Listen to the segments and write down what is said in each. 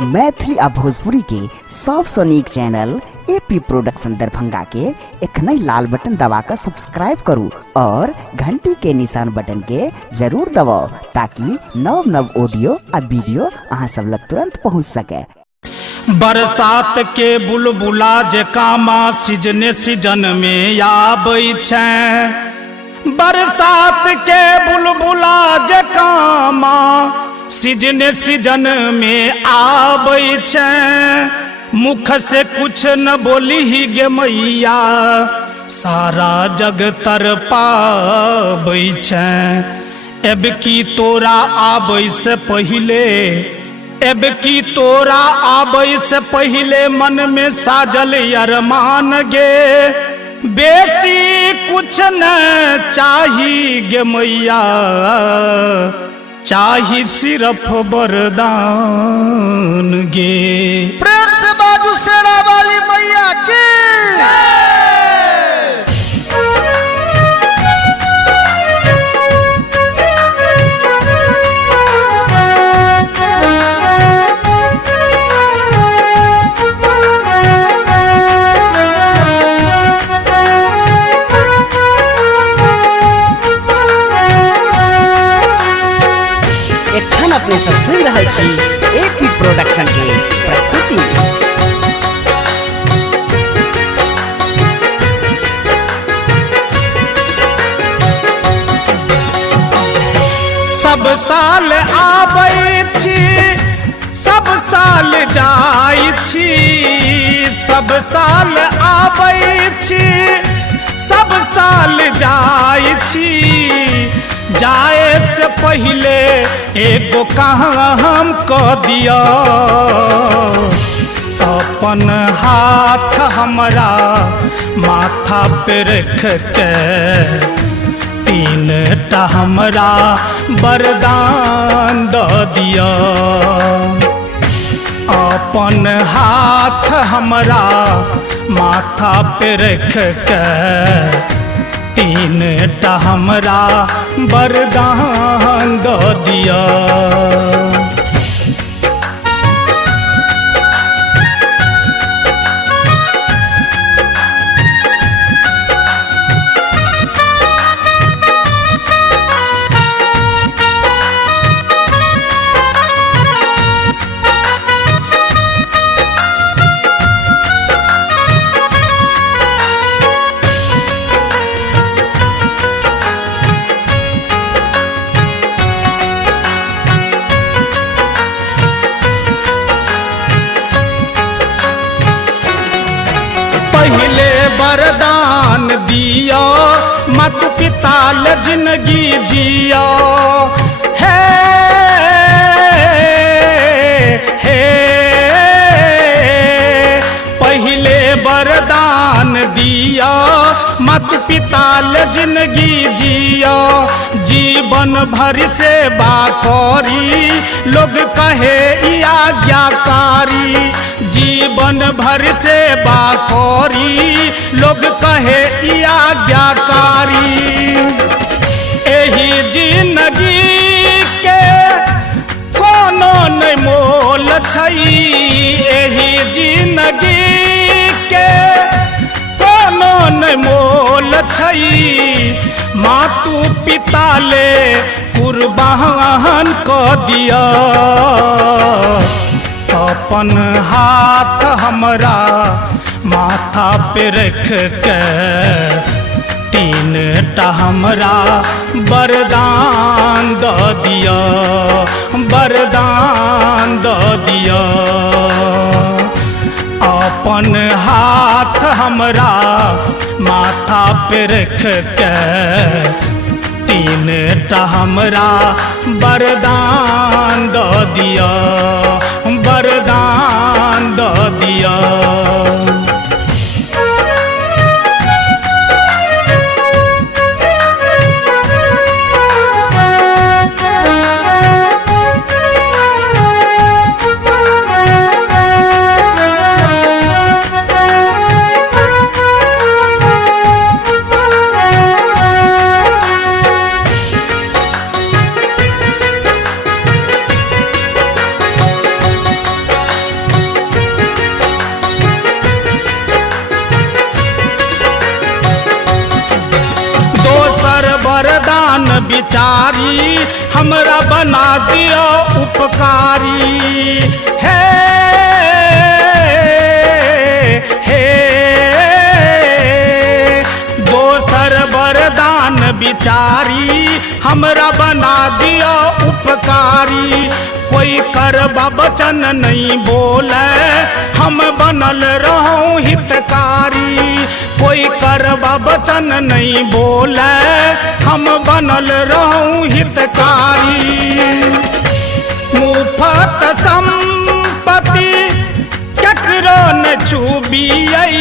मैथिली आ भोजपुरी के सबसे नीक चैनल एपी प्रोडक्शन दरभंगा के एखने लाल बटन दबाकर सब्सक्राइब करू और घंटी के निशान बटन के जरूर दबाओ ताकि नव नव ऑडियो आ वीडियो अहाँ सब लग तुरंत पहुंच सके। बरसात के बुलबुला जका माँ सीजने सीजन में आबै छै। बरसात के बुलबुला जका माँ सीजने सीजन में आबै छै। मुख से कुछ न बोली ही गे मैया सारा जग तर पाबै छै। अब की तोरा आबै से पहिले अब की तोरा आबै से पहिले मन में साजल अरमान गे। बेसी कुछ न चाही गे मैया चाही सिर्फ वरदान गे। प्रेम से बाजू शेरा वाली मैया की अपने सब सुन रहे छी एपी प्रोडक्शन के प्रस्तुति। सब साल आबै छी सब साल जाइ छी। सब साल आबै छी सब साल जाइ छी। जाए से पहले एगो काम कह दिया अपन हाथ हमरा माथा पे रख के तीन टा हमरा वरदान दऽ दिया। अपन हाथ हमरा माथा पे रख के तीन टा हमरा वरदान दऽ दिया। पहले वरदान दिया मत पिता ल जिंदगी जिया। हे हे पहले वरदान दिया मत पिता ल जिंदगी जिया। जीवन भर सेवा करी लोग कहे ई आज्ञाकारी। जीवन भर सेवा करी लोग कहे ई आज्ञाकारी। एही जिंदगी के कोनो नहीं मोल छै। एही जिंदगी के कोनो नहीं मोल छै। मातू पिता ले कुर्बान कऽ दिया। अपन हाथ हमरा माथा पे रख के तीन टा हमरा वरदान दऽ दिया। वरदान दऽ दिया। अपन हाथ हमरा माथा पे रख के तीन टा हमरा वरदान दऽ दिया। वरदान दऽ दिया। बिचारी हमरा बना दिया उपकारी। हे हे दोसर वरदान बिचारी हमरा बना दिया उपकारी। कोई करबा वचन नहीं बोले हम बनल रहूं हितकारी। कोई करबा वचन नहीं बोले हम बनल रहूं हितकारी। मुफ्त संपत्ति केकरो न छुबियै,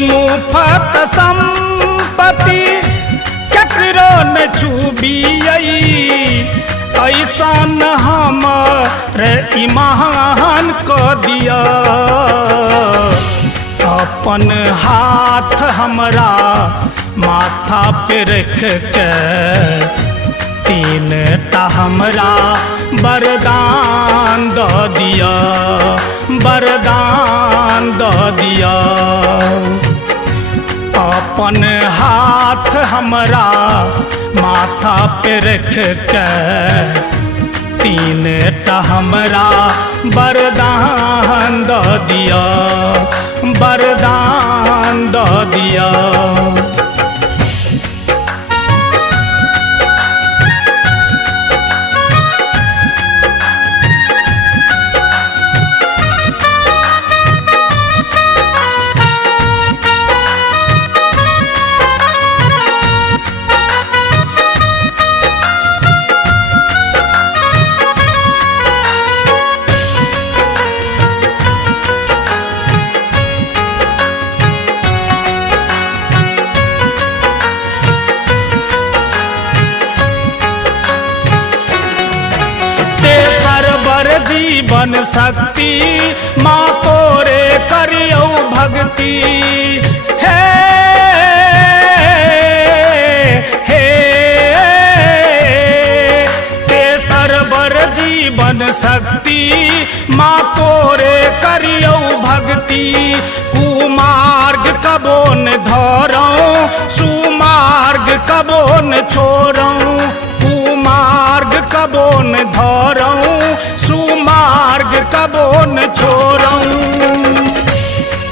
मुफ्त संपत्ति केकरो न छुबियै। ऐसन हमरे ईमान को दिया, अपन हाथ हमरा माथा पे रख के तीन टा हमरा वरदान दो दिया, वरदान दो दिया। अपन हाथ हमरा माथा पे रख के तीन टा हमरा वरदान दो दिया, वरदान दो दिया। जीवन शक्ति माँ तोरे करियो भक्ति। हे हे तेसरवर जीवन शक्ति माँ तोरे करियो भक्ति। कुमार्ग कबो न धरऊं सुमार्ग कबो न छोड़ऊं। कुमार्ग कबो न धरऊं सुमार्ग कबो न छोड़ऊं।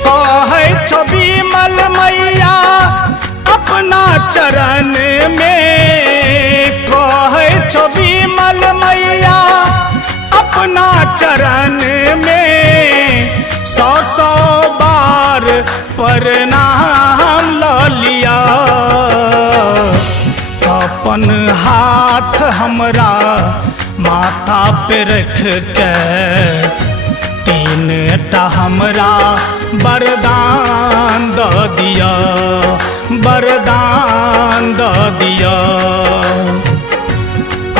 कहै छो विमल मैया अपना चरण में, कहै छो विमल मैया अपना चरण में। 100 बार प्रणाम ल लिया, अपन हाथ हमरा माथा पे रख के तीन टा हमरा वरदान दो दिया, वरदान दो दिया।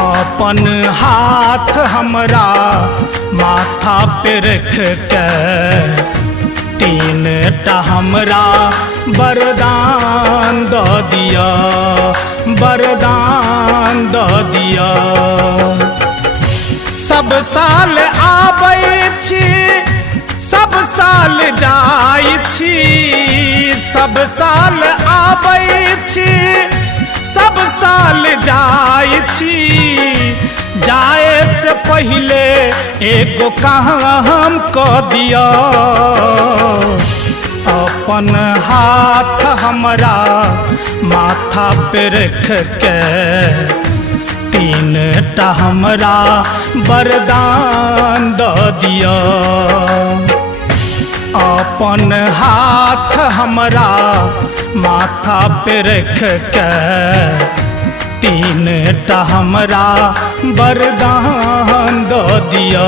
अपन हाथ हमरा माथा पे रख के तीन टा हमरा वरदान दो दिया, वरदान दो दिया। सब साल आबै छी सब साल जाइ छी, सब साल आबै छी सब साल जाइ छी। जाए से पहले एगो काम क दिया, अपन हाथ हमरा माथा पे रख के तीन टा हमरा वरदान दो दिया। अपन हाथ हमरा माथा पे रख के तीन टा हमरा वरदान दो दिया।